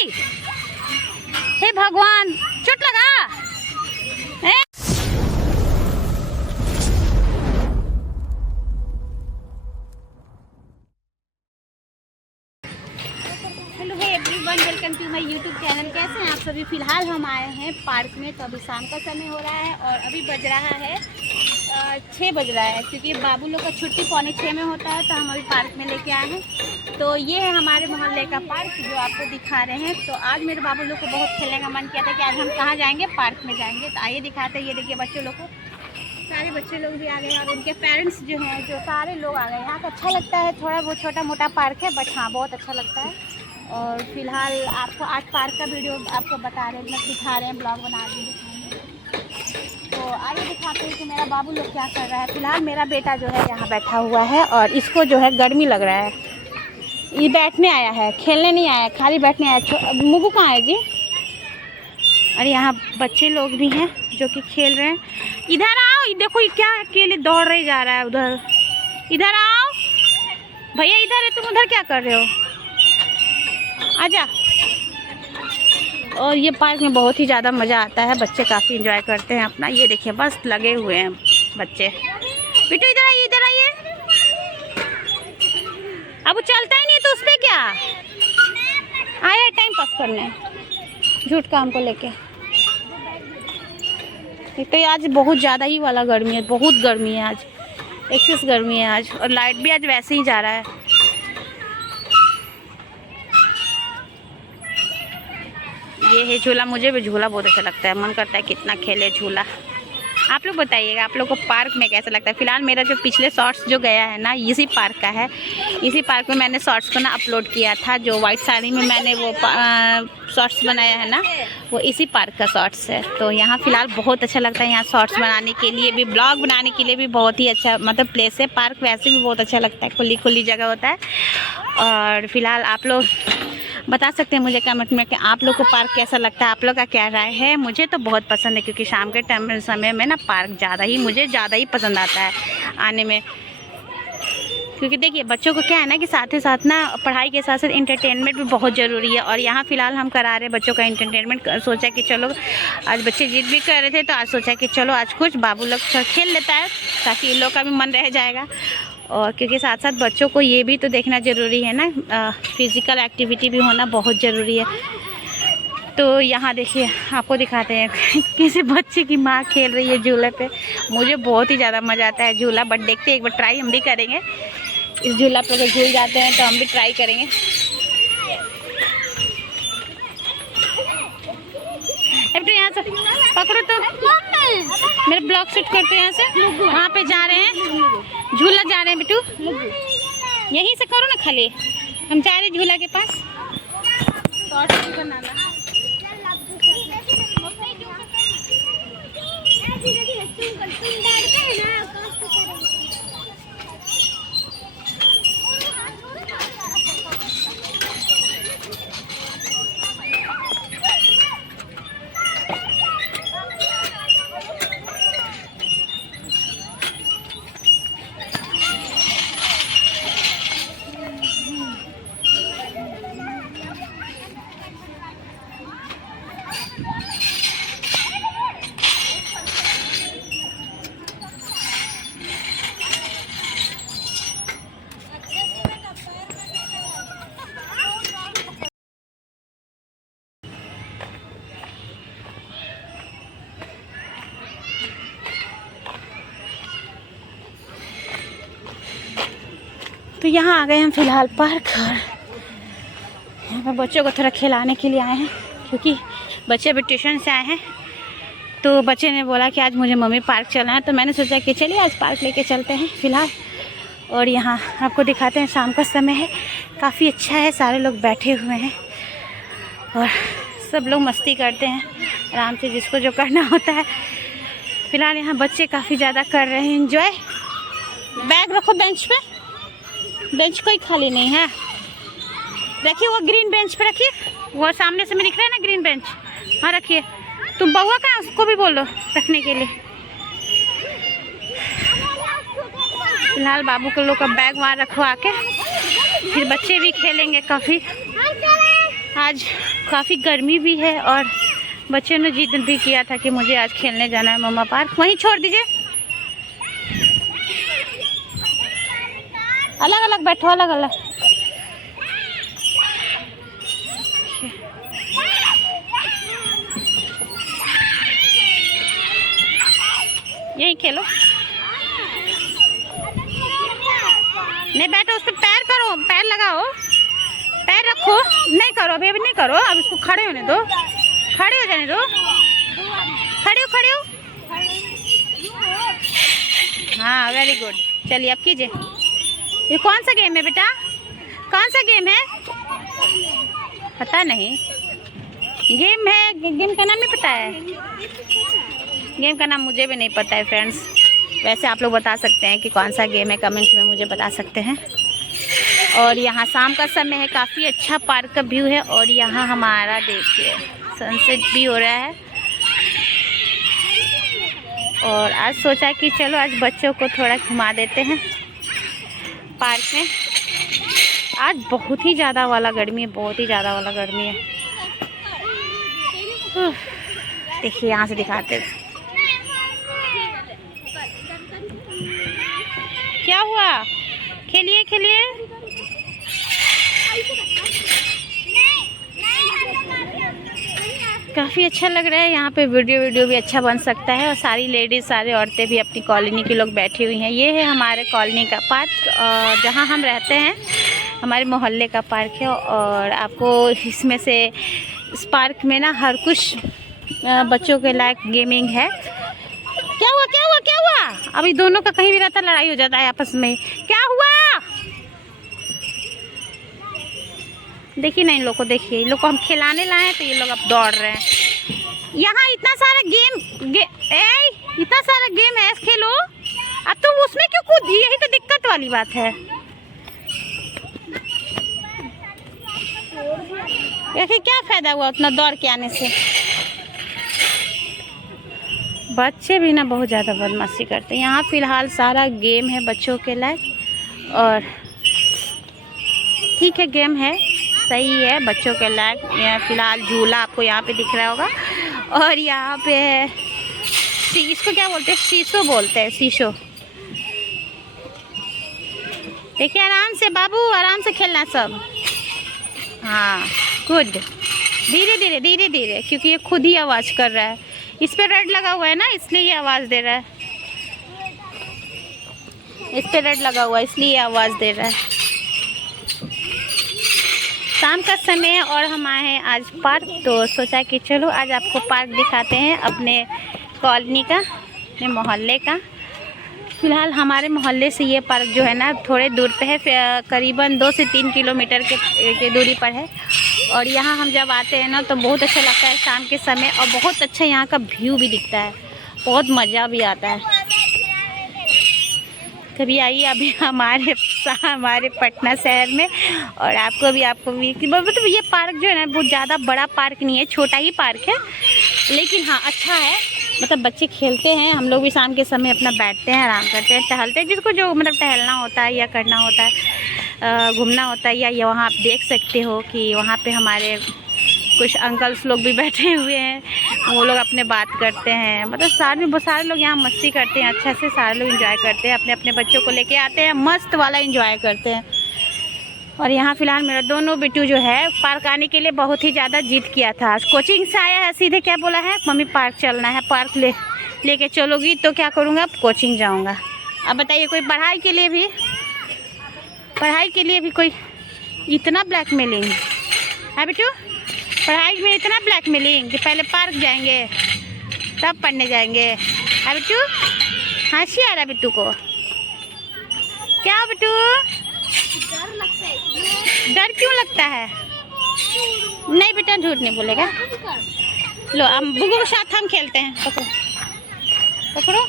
गई। हे भगवान, चोट लगा। Hello everyone, welcome to my YouTube channel. कैसे हैं आप सभी? फ़िलहाल हम आए हैं पार्क में। तो अभी शाम का समय हो रहा है और अभी बज रहा है 6 बज रहा है, क्योंकि बाबू लोग का छुट्टी 5:45 में होता है। तो हम अभी पार्क में लेके आए हैं। तो ये है हमारे मोहल्ले का पार्क जो आपको दिखा रहे हैं। तो आज मेरे बाबू लोग को बहुत खेलने का मन किया था कि आज हम कहाँ जाएंगे, पार्क में जाएंगे। तो आइए दिखाते हैं। ये देखिए बच्चे लोग को, सारे बच्चे लोग भी आ गए और उनके पेरेंट्स जो हैं, जो सारे लोग आ गए। यहाँ का अच्छा लगता है, थोड़ा बहुत छोटा मोटा पार्क है, बट हाँ बहुत अच्छा लगता है। और फिलहाल आपको आज पार्क का वीडियो आपको बता रहे हैं, मतलब दिखा रहे हैं, ब्लॉग बना के दिखाएंगे। तो आइए दिखाते हैं कि मेरा बाबू लोग क्या कर रहा है। फिलहाल मेरा बेटा जो है यहाँ बैठा हुआ है और इसको जो है गर्मी लग रहा है। ये बैठने आया है, खेलने नहीं आया, खाली बैठने आया। मुगू कहाँ है जी? और यहाँ बच्चे लोग भी हैं जो कि खेल रहे हैं। इधर आओ, देखो ये क्या अकेले दौड़ रहे जा रहा है उधर। इधर आओ भैया, इधर है, तुम उधर क्या कर रहे हो? आजा। और ये पार्क में बहुत ही ज़्यादा मज़ा आता है, बच्चे काफ़ी एंजॉय करते हैं अपना। ये देखिए बस लगे हुए हैं बच्चे। बेटू इधर आइए, इधर आइए। अब वो चलता ही नहीं तो उस पर क्या आया टाइम पास करने, झूठ काम को लेके। तो आज बहुत ज़्यादा ही वाला गर्मी है, बहुत गर्मी है आज, एक्सेस गर्मी है आज। और लाइट भी आज वैसे ही जा रहा है। ये है झूला, मुझे भी झूला बहुत अच्छा लगता है, मन करता है कितना खेले झूला। आप लोग बताइएगा आप लोग को पार्क में कैसा लगता है। फिलहाल मेरा जो पिछले शॉर्ट्स जो गया है ना, इसी पार्क का है। इसी पार्क में मैंने शॉर्ट्स को ना अपलोड किया था, जो वाइट साड़ी में मैंने वो शॉर्ट्स बनाया है ना, वो इसी पार्क का शॉर्ट्स है। तो यहाँ फिलहाल बहुत अच्छा लगता है। यहाँ शॉर्ट्स बनाने के लिए भी, ब्लॉग बनाने के लिए भी बहुत ही अच्छा मतलब प्लेस है। पार्क वैसे भी बहुत अच्छा लगता है, खुली खुली जगह होता है। और फिलहाल आप लोग बता सकते हैं मुझे कमेंट में कि आप लोग को पार्क कैसा लगता है, आप लोग का क्या राय है। मुझे तो बहुत पसंद है, क्योंकि शाम के टाइम समय में ना पार्क मुझे ज़्यादा ही पसंद आता है आने में। क्योंकि देखिए बच्चों को क्या है ना कि साथ ही साथ ना पढ़ाई के साथ साथ इंटरटेनमेंट भी बहुत ज़रूरी है। और यहाँ फ़िलहाल हम करा रहे हैं बच्चों का इंटरटेनमेंट। सोचा कि चलो आज बच्चे जिद भी कर रहे थे, तो आज सोचा कि चलो आज कुछ बाबू लोग खेल लेता है, ताकि इन लोग का भी मन रह जाएगा। और क्योंकि साथ साथ बच्चों को ये भी तो देखना ज़रूरी है ना, फिज़िकल एक्टिविटी भी होना बहुत ज़रूरी है। तो यहाँ देखिए आपको दिखाते हैं किसी बच्चे की माँ खेल रही है झूले पे। मुझे बहुत ही ज़्यादा मज़ा आता है झूला, बट देखते हैं एक बार ट्राई हम भी करेंगे। इस झूला पे अगर झूल जाते हैं तो हम भी ट्राई करेंगे। तो यहाँ से पकड़ो तो मेरे ब्लॉग शूट करते हैं। यहाँ से वहाँ पे जा रहे हैं, झूला जा रहे हैं बिट्टू, यहीं से करो ना खाली। हम जा रहे हैं झूला के पास। बनाना तो यहाँ आ गए हम फिलहाल पार्क। और यहाँ पर बच्चों को थोड़ा खिलाने के लिए आए हैं, क्योंकि बच्चे अभी ट्यूशन से आए हैं। तो बच्चे ने बोला कि आज मुझे मम्मी पार्क चलना है। तो मैंने सोचा कि चलिए आज पार्क लेके चलते हैं फिलहाल। और यहाँ आपको दिखाते हैं, शाम का समय है, काफ़ी अच्छा है, सारे लोग बैठे हुए हैं और सब लोग मस्ती करते हैं आराम से, जिसको जो करना होता है। फिलहाल यहाँ बच्चे काफ़ी ज़्यादा कर रहे हैं एंजॉय। बैग रखो बेंच पे, बेंच कोई खाली नहीं है, रखिए वो ग्रीन बेंच पे रखिए, वो सामने से में दिख रहा है ना ग्रीन बेंच, हाँ रखिए। तुम बउआ का उसको भी बोलो रखने के लिए। फिलहाल बाबू के लोग का बैग वहाँ रखवा के फिर बच्चे भी खेलेंगे काफ़ी। आज काफ़ी गर्मी भी है और बच्चों ने जिद भी किया था कि मुझे आज खेलने जाना है मम्मा पार्क। वहीं छोड़ दीजिए, अलग अलग बैठो, अलग अलग। यहीं खेलो, नहीं बैठो उस पर, पैर करो, पैर लगाओ, पैर रखो। नहीं करो अभी, नहीं करो, अब इसको खड़े होने दो, खड़े हो जाने दो, खड़े हो, खड़े हो। हाँ वेरी गुड, चलिए अब कीजिए। ये कौन सा गेम है बेटा, कौन सा गेम है? पता नहीं, गेम है, गेम का नाम नहीं पता है। गेम का नाम मुझे भी नहीं पता है फ्रेंड्स। वैसे आप लोग बता सकते हैं कि कौन सा गेम है, कमेंट में मुझे बता सकते हैं। और यहाँ शाम का समय है, काफ़ी अच्छा पार्क का व्यू है। और यहाँ हमारा देखिए सनसेट भी हो रहा है। और आज सोचा कि चलो आज बच्चों को थोड़ा घुमा देते हैं पार्क में। आज बहुत ही ज़्यादा वाला गर्मी है, बहुत ही ज़्यादा वाला गर्मी है। देखिए यहाँ से दिखाते हैं। क्या हुआ, खेलिए खेलिए। काफ़ी अच्छा लग रहा है यहाँ पे, वीडियो भी अच्छा बन सकता है। और सारी लेडीज़, सारी औरतें भी अपनी कॉलोनी की लोग बैठी हुई हैं। ये है हमारे कॉलोनी का पार्क, जहाँ हम रहते हैं, हमारे मोहल्ले का पार्क है। और आपको इसमें से, इस पार्क में ना हर कुछ बच्चों के लायक गेमिंग है। क्या हुआ, क्या हुआ, क्या हुआ? अभी दोनों का कहीं भी रहता लड़ाई हो जाता है आपस में। क्या हुआ? देखिए ना इन लोग को, देखिए इन लोग को हम खिलाने लाए हैं तो ये लोग अब दौड़ रहे हैं। यहाँ इतना सारा इतना सारा गेम है, खेलो। अब तुम उसमें क्यों कूदी? यही तो दिक्कत वाली बात है। देखिए क्या फायदा हुआ उतना दौड़ के आने से। बच्चे भी ना बहुत ज़्यादा बदमाशी करते हैं। यहाँ फ़िलहाल सारा गेम है बच्चों के लायक, और ठीक है गेम है, सही है बच्चों के लायक। यहाँ फ़िलहाल झूला आपको यहाँ पे दिख रहा होगा। और यहाँ पे इसको क्या बोलते हैं, शीशो बोलते हैं, शीशो। देखिए आराम से बाबू, आराम से खेलना सब। हाँ गुड, धीरे धीरे धीरे धीरे, क्योंकि ये खुद ही आवाज़ कर रहा है। इस पे रेड लगा हुआ है ना, इसलिए ये आवाज़ दे रहा है। इस पे रेड लगा हुआ है इसलिए आवाज़ दे रहा है। शाम का समय है और हम आए हैं आज पार्क, तो सोचा कि चलो आज आपको पार्क दिखाते हैं अपने कॉलोनी का, अपने मोहल्ले का। फ़िलहाल हमारे मोहल्ले से ये पार्क जो है ना थोड़े दूर पे है, करीबन 2 से 3 किलोमीटर के दूरी पर है। और यहाँ हम जब आते हैं ना तो बहुत अच्छा लगता है शाम के समय, और बहुत अच्छा यहाँ का व्यू भी दिखता है, बहुत मज़ा भी आता है। कभी आइए अभी हमारे पटना शहर में, और आपको भी मतलब ये पार्क जो है ना बहुत ज़्यादा बड़ा पार्क नहीं है, छोटा ही पार्क है, लेकिन हाँ अच्छा है। मतलब बच्चे खेलते हैं, हम लोग भी शाम के समय अपना बैठते हैं, आराम करते हैं, टहलते हैं, जिसको जो मतलब टहलना होता है या करना होता है, घूमना होता है। या वहाँ आप देख सकते हो कि वहाँ पे हमारे कुछ अंकल्स लोग भी बैठे हुए हैं, वो लोग अपने बात करते हैं। मतलब सारे लोग यहाँ मस्ती करते हैं, अच्छा से सारे लोग एंजॉय करते हैं, अपने अपने बच्चों को लेके आते हैं, मस्त वाला एंजॉय करते हैं। और यहाँ फ़िलहाल मेरा दोनों बिट्टू जो है पार्क आने के लिए बहुत ही ज़्यादा जिद किया था। आज कोचिंग से आया है, सीधे क्या बोला है, मम्मी पार्क चलना है, पार्क लेके चलोगी तो क्या करूँगा, अब कोचिंग जाऊँगा। अब बताइए, कोई पढ़ाई के लिए भी कोई इतना ब्लैकमेलिंग है बिट्टू? पढ़ाई में इतना ब्लैकमेलिंग कि पहले पार्क जाएंगे तब पढ़ने जाएंगे। है बिट्टू? हंसी आ रहा है बिट्टू को? क्या बिट्टू, डर क्यों लगता है? नहीं बेटा झूठ नहीं बोलेगा। लो हम बुगू के साथ हम खेलते हैं, पकड़ो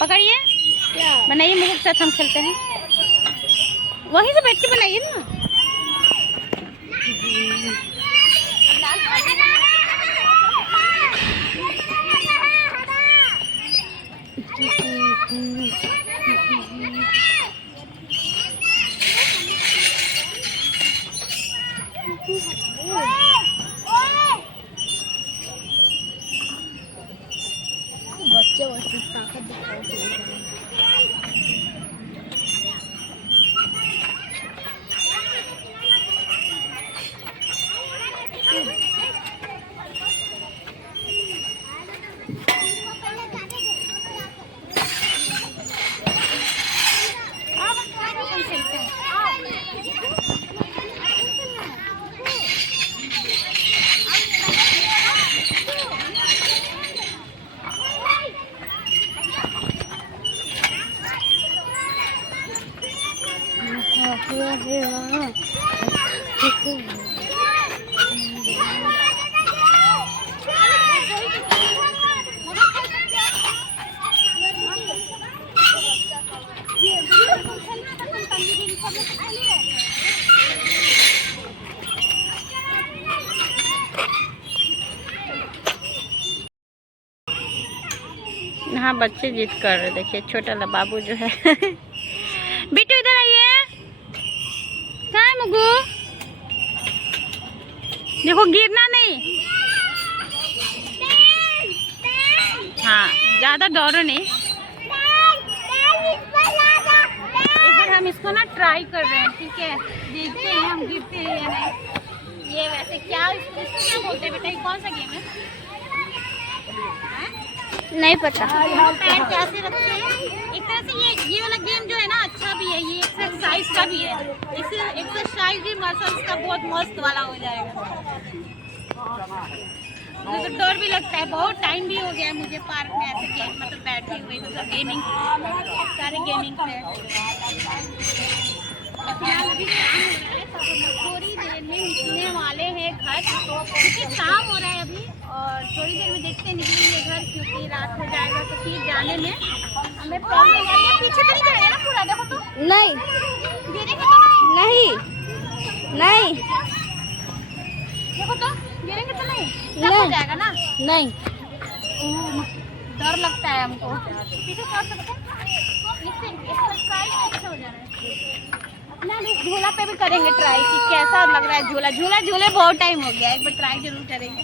पकड़िए, बनाइए, बुगू के साथ हम खेलते हैं। वहीं से बैठ के बनाइए ना। हुआ है वहाँ। हाँ बच्चे जिद कर रहे, देखिए छोटा ला बाबू जो है। बिट्टू इधर आइए, कहाँ है मुगू? देखो गिरना नहीं। हाँ ज़्यादा दौड़ो नहीं। इधर हम इसको ना ट्राई कर रहे हैं, ठीक है, देखते हैं हम गिरते हैं या नहीं। ये वैसे क्या इसको क्या बोलते हैं बेटा, ये कौन सा गेम है? नहीं पता। पैर कैसे रखते हैं? एक तरह से ये वाला गेम जो है ना अच्छा भी है, ये एक्सरसाइज का भी है। इससे एक्सरसाइज भी मसल्स का बहुत मस्त वाला हो जाएगा। मुझे तो डर भी लगता है, बहुत टाइम भी हो गया है मुझे पार्क में ऐसे गेम मतलब बैठे हुए, तो गेमिंग सारे गेमिंग है। थोड़ी देर में निकलने वाले हैं घर, क्योंकि शाम हो रहा है अभी, और थोड़ी देर में देखते हैं निकलेंगे घर, क्योंकि रात हो जाएगा तो फिर जाने में हमें प्रॉब्लम हो रही है। पीछे तो नहीं जाएगा ना पूरा? देखो तो नहीं गिरेंगे तो नहीं, नहीं देखो तो गिरेंगे तो नहीं हो जाएगा ना? नहीं, डर लगता है हमको। पीछे हो जा रहा है। अपना झूला पे भी करेंगे ट्राई कि कैसा लग रहा है झूला। झूले बहुत टाइम हो गया, एक बार ट्राई जरूर करेंगे।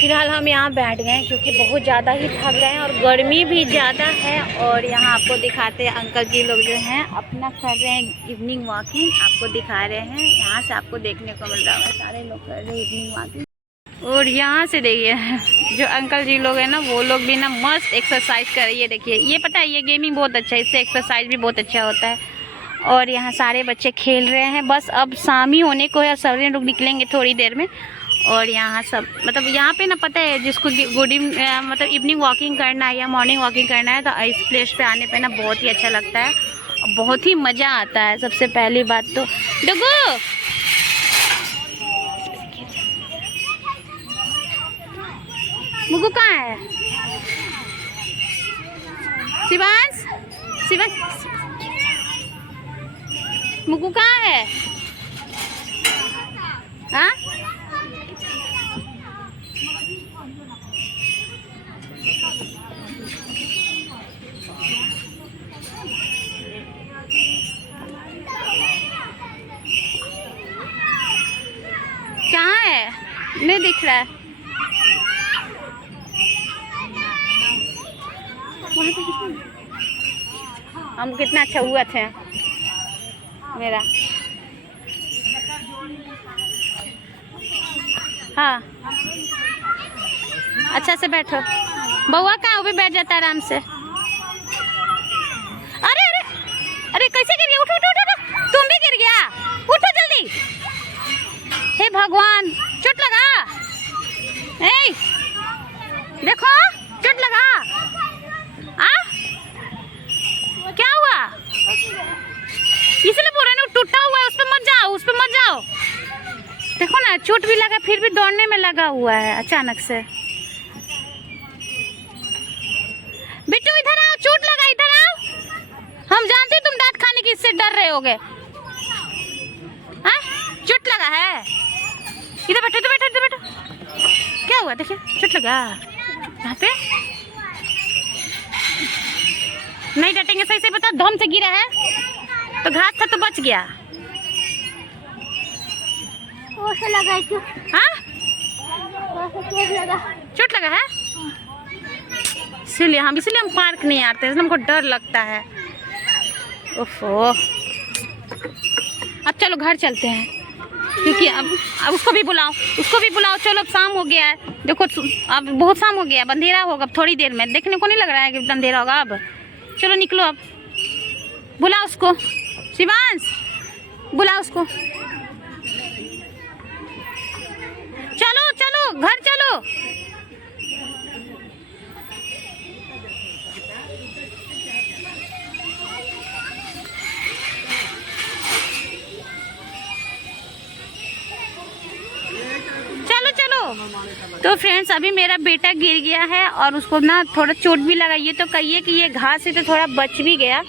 फिलहाल हम यहाँ बैठ गए हैं क्योंकि बहुत ज़्यादा ही थक गए हैं और गर्मी भी ज़्यादा है। और यहाँ आपको दिखाते हैं, अंकल जी लोग जो हैं अपना कर रहे हैं इवनिंग वॉकिंग, आपको दिखा रहे हैं। यहाँ से आपको देखने को मिल रहा है सारे लोग कर रहे हैं इवनिंग वॉकिंग। और यहाँ से देखिए जो अंकल जी लोग हैं ना, वो लोग भी ना मस्त एक्सरसाइज कर रही है। देखिए ये पता है ये गेमिंग बहुत अच्छा है, इससे एक्सरसाइज भी बहुत अच्छा होता है। और यहाँ सारे बच्चे खेल रहे हैं। बस अब शाम ही होने को है, सारे लोग निकलेंगे थोड़ी देर में। और यहाँ सब मतलब यहाँ पे ना पता है जिसको मतलब इवनिंग वॉकिंग करना है या मॉर्निंग वॉकिंग करना है, तो इस प्लेस पे आने पे ना बहुत ही अच्छा लगता है, बहुत ही मज़ा आता है। सबसे पहली बात तो डुगू मुगू कहाँ है? शिवांश, शिवांश मुगू कहाँ है? हाँ कहाँ है? नहीं दिख रहा है। हम कितना अच्छा हुआ थे मेरा। हाँ अच्छा से बैठो। बउआ कहाँ? वो भी बैठ जाता है आराम से। अरे अरे अरे कैसे गिर गया? उठो उठो उठो, तुम भी गिर गया, उठो जल्दी। हे भगवान, चोट लगा? ए देखो चोट लगा। क्या हुआ? इसलिए बोल रहे ना टूटा हुआ है, उस पे मत जाओ, उस पे मत जाओ। देखो ना चोट भी लगा, फिर भी दौड़ने में लगा हुआ है अचानक से। बिट्टू इधर आओ, चोट लगा, इधर आओ। हम जानते तुम डांट खाने की, इससे डर रहे होगे। हाँ चोट लगा है, इधर बैठो, इधर बैठो, इधर बैठो। क्या हुआ? देखिए चोट लगा यहाँ पे। नहीं डटेंगे, सही से बता। धम से गिरा है तो घास था तो बच गया। लगा क्यों? हाँ चोट लगा है, इसलिए हम पार्क नहीं आते, इसलिए हमको डर लगता है। ओफो, अब चलो घर चलते हैं, क्योंकि अब उसको भी बुलाओ, उसको भी बुलाओ। चलो अब शाम हो गया है, देखो अब बहुत शाम हो गया, अंधेरा होगा थोड़ी देर में। देखने को नहीं लग रहा है कि अंधेरा होगा अब। चलो निकलो अब, बुलाओ उसको। शिवांश बुलाओ उसको। चलो चलो घर चलो। तो फ्रेंड्स अभी मेरा बेटा गिर गया है और उसको ना थोड़ा चोट भी लगा। ये तो कहिए कि ये घास से तो थोड़ा बच भी गया,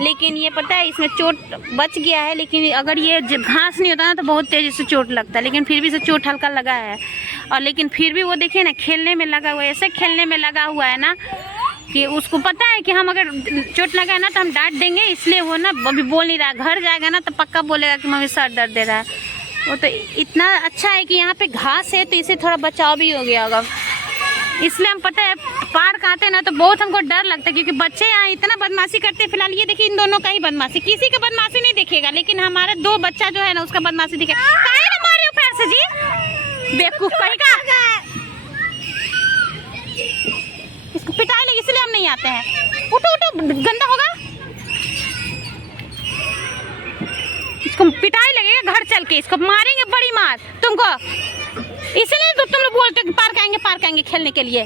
लेकिन ये पता है इसमें चोट बच गया है। लेकिन अगर ये घास नहीं होता ना तो बहुत तेज़ी से चोट लगता है, लेकिन फिर भी इसे चोट हल्का लगा है। और लेकिन फिर भी वो देखिए ना खेलने में लगा हुआ है, ऐसे खेलने में लगा हुआ है ना कि उसको पता है कि हम अगर चोट लगा है ना तो हम डांट देंगे, इसलिए वो ना अभी बोल नहीं रहा। घर जाएगा ना तो पक्का बोलेगा कि मम्मी सर दर्द दे रहा है। वो तो इतना अच्छा है कि यहाँ पे घास है तो इसे थोड़ा बचाव भी हो गया होगा। इसलिए हम पता है पार्क आते हैं ना तो बहुत हमको डर लगता है, क्योंकि बच्चे यहाँ इतना बदमाशी करते हैं। फिलहाल ये देखिए इन दोनों का ही बदमाशी, किसी का बदमाशी नहीं दिखेगा, लेकिन हमारे 2 बच्चा जो है ना उसका बदमाशी दिखेगा। काहे ना मारे हो पैर से जी, बेवकूफ कहीं का। इसको पिटाई लगी इसलिए हम नहीं आते हैं। उठो उठो, गंदा होगा, इसको पिटाई लगेगा घर चल के, इसको मारेंगे बड़ी मार तुमको। इसलिए तो तुम लोग बोलते हो कि पार्क आएंगे खेलने के लिए।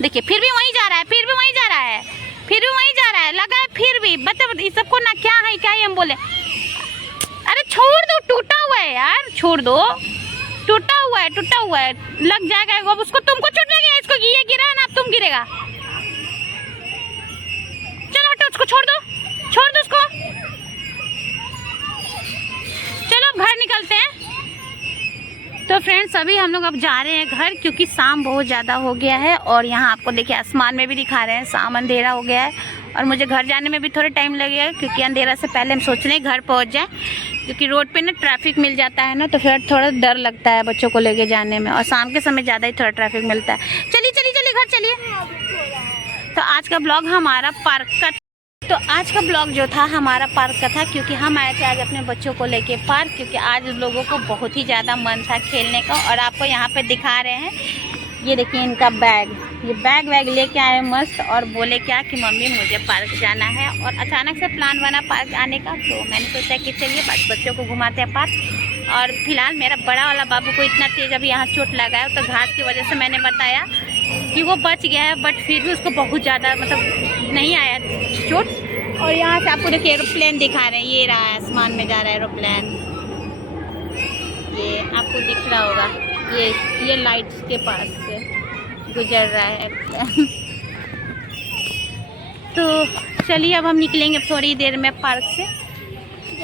देखिए फिर भी वहीं जा रहा है, लगा है फिर भी। मतलब इस सबको ना क्या है क्या ही हम बोले। अरे छोड़ दो, टूटा हुआ है यार, छोड़ दो, टूटा हुआ है, लग जाएगा। अब उसको तुमको चोट लगेगा, इसको ये गिरा है ना, अब तुम गिरेगा। चलो हटो, उसको छोड़ दो उसको। चलो घर निकलते हैं। तो फ्रेंड्स अभी हम लोग अब जा रहे हैं घर, क्योंकि शाम बहुत ज़्यादा हो गया है। और यहाँ आपको देखिए आसमान में भी दिखा रहे हैं शाम, अंधेरा हो गया है। और मुझे घर जाने में भी थोड़ा टाइम लगेगा, क्योंकि अंधेरा से पहले हम सोच रहे हैं घर पहुँच जाए, क्योंकि रोड पे ना ट्रैफिक मिल जाता है ना, तो फिर थोड़ा डर लगता है बच्चों को लेके जाने में। और शाम के समय ज़्यादा ही थोड़ा ट्रैफिक मिलता है। चलिए घर चलिए। तो आज का ब्लॉग हमारा पार्क जो था हमारा पार्क का था, क्योंकि हम आए थे आज अपने बच्चों को लेके पार्क, क्योंकि आज लोगों को बहुत ही ज़्यादा मन था खेलने का। और आपको यहाँ पे दिखा रहे हैं, ये देखिए इनका बैग, ये बैग लेके आए मस्त, और बोले क्या कि मम्मी मुझे पार्क जाना है। और अचानक से प्लान बना पार्क आने का, तो मैंने सोचा कि चलिए बच्चों को घुमाते हैं पार्क। और फिलहाल मेरा बड़ा वाला बाबू को इतना तेज़ अभी यहाँ चोट लगा है, तो घास की वजह से मैंने बताया कि वो बच गया है, बट फिर भी उसको बहुत ज़्यादा मतलब नहीं आया चोट। और यहाँ से आपको देखिए एरोप्लेन दिखा रहे हैं, ये रहा है आसमान में जा रहा है एरोप्लेन, ये आपको दिख रहा होगा, ये लाइट्स के पास से गुजर रहा है एरोप्लेन। तो चलिए अब हम निकलेंगे थोड़ी देर में पार्क से।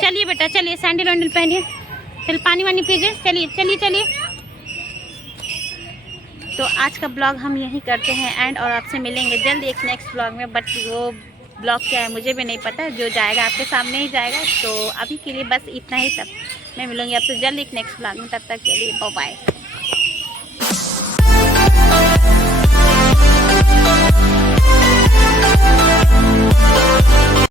चलिए बेटा चलिए, सैंडल वैंडल पहनिए, चल पानी वानी पीजिए, चलिए। तो आज का ब्लॉग हम यही करते हैं एंड, और आपसे मिलेंगे जल्द एक नेक्स्ट ब्लॉग में। बट वो ब्लॉग क्या है मुझे भी नहीं पता, जो जाएगा आपके सामने ही जाएगा। तो अभी के लिए बस इतना ही, तब मैं मिलूंगी आपसे जल्द एक नेक्स्ट ब्लॉग में। तब तक के लिए बाय बाय।